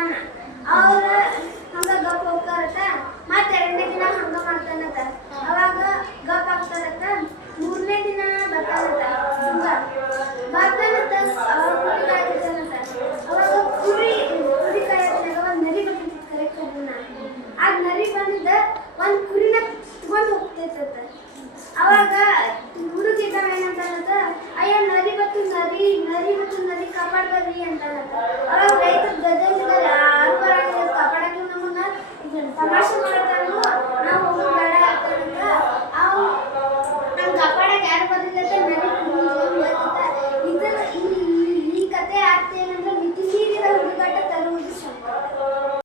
ಬರ್ತಾನ. ಅವ್ರ ಹಂಗ ಗಪ್ ಹೋಗ್ತಾರತ್ತ. ಮತ್ತೆ 2ನೇ ದಿನ ಹಂಗ ಮಾಡ್ತಾನತ್ತ. ಅವಾಗ ಗಪ್ ಆಗ್ತಾರತ್ತ. 3ನೇ ದಿನ ಬರ್ತಾನತ್ತ. ಹಂಗ